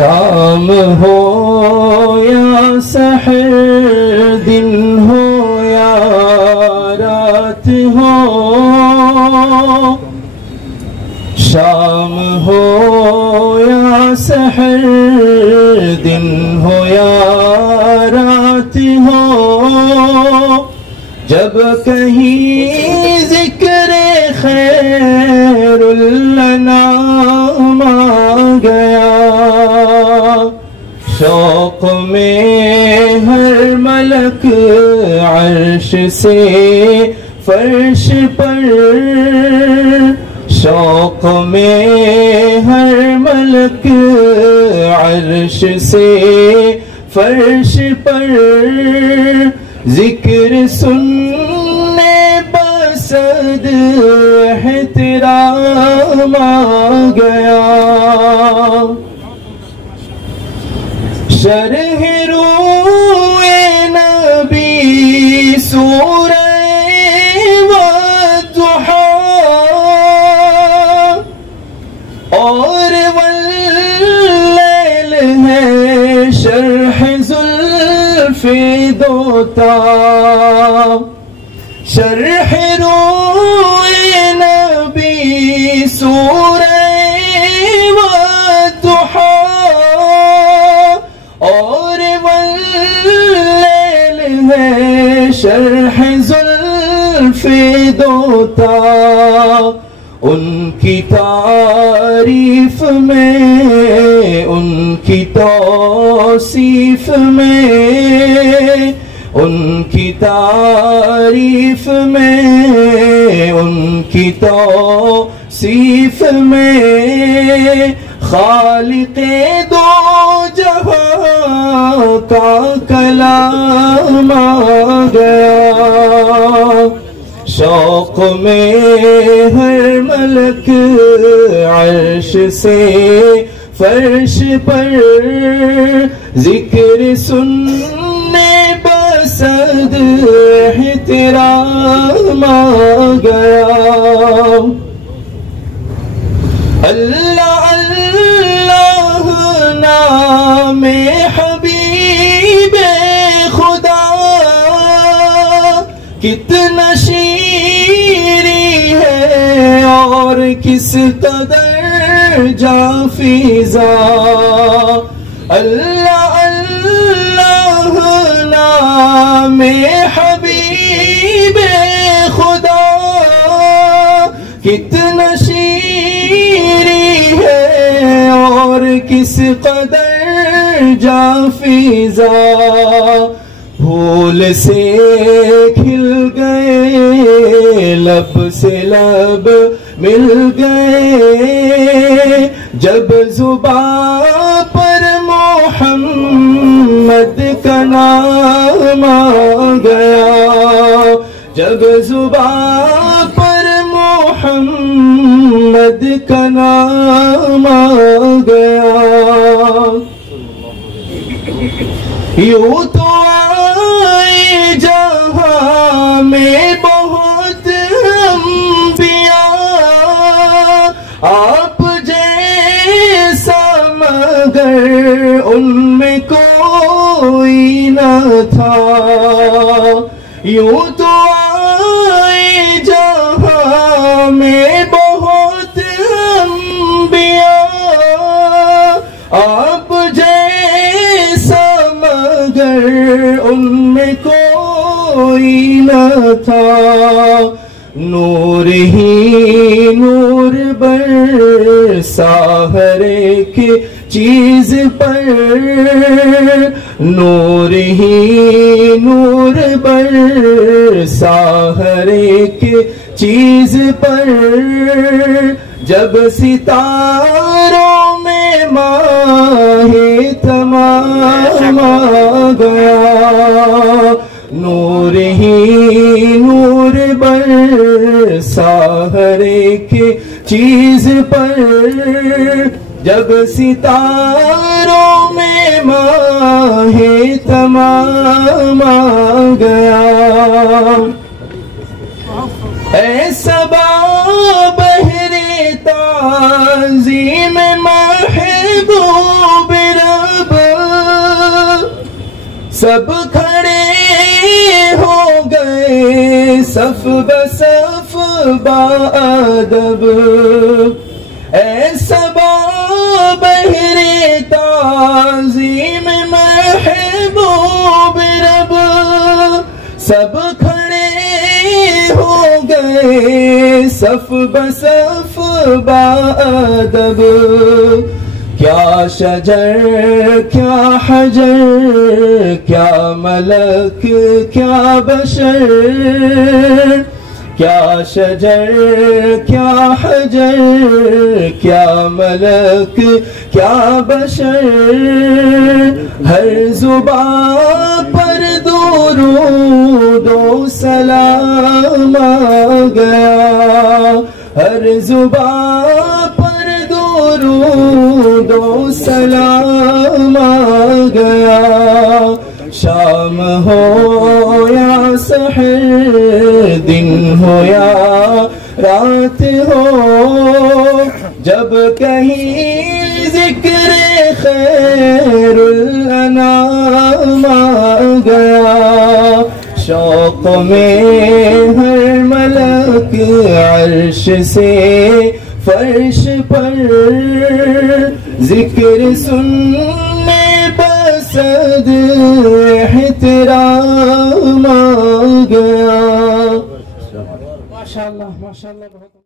شام ہو یا سحر، دن ہو یا رات ہو، شام ہو یا سحر، دن ہو یا رات ہو، جب کہیں ذکر خیر الانام آ گیا، شوق میں ہر ملک عرش سے فرش پر، شوق میں ہر ملک عرش سے فرش پر، ذکر سننے بصد احترام آ گیا، شرح روئے نبی سورہ والضحیٰ، اور واللیل ہے شرح زلف دوتا، شرح روئے نبی سورہ والضحیٰ، اور واللیل ہے شرح زلف دوتا، ان کی تعریف میں، ان کی توصیف میں، ان کی تعریف میں، ان کی توصیف میں، خالق دو جہاں کا کلام آ گیا، شوق میں ہر ملک عرش سے فرش پر، ذکر سننے بصد احترام آ گیا، اللہ اللہ نام حبیب خدا، کتنا شیریں ہے اور کس قدر جافیزا، اللہ اللہ نام حبیب خدا، کتنا شیریں ہے اور کس قدر جافیزا، پھول سے کھل گئے لب سے لب مل گئے، جب زباں پر محمد کا نام آ گیا، جب زباں پر محمد کا نام آ گیا، یوں تو آئے جہاں میں بہت انبیاء، آپ جیسا مگر ان میں کوئی نہ تھا، یوں تو آئے جہاں میں بہت انبیاء، آپ جیسا مگر ان میں کوئی نہ تھا، نور ہی نور برسا ہر ایک چیز پر، نور ہی نور برسا ہر ایک چیز پر، جب ستاروں میں ماہ تمام آ گیا، نور ہی نور برسا ہر ایک چیز پر، جب ستاروں میں ماہ تمام آ گیا، اے صبا بحر تعظیم محبوب سب کھڑے ہو گئے صف بصف بادب، اے صبا بہر تعظیم محبوب رب، سب کھڑے ہو گئے صف بصف بادب، کیا شجر کیا حجر کیا ملک کیا بشر، کیا شجر کیا حجر کیا ملک کیا بشر، ہر زبان پر درود و سلام آ گیا، ہر زبان پر درود و سلام آ گیا، شام ہو یا سحر دن ہو یا رات ہو، جب کہیں ذکر خیر الانام آ گیا، شوق میں ہر ملک عرش سے فرش پر، ذکر سننے بصد احترام آ گیا۔ ماشاءاللہ ماشاءاللہ۔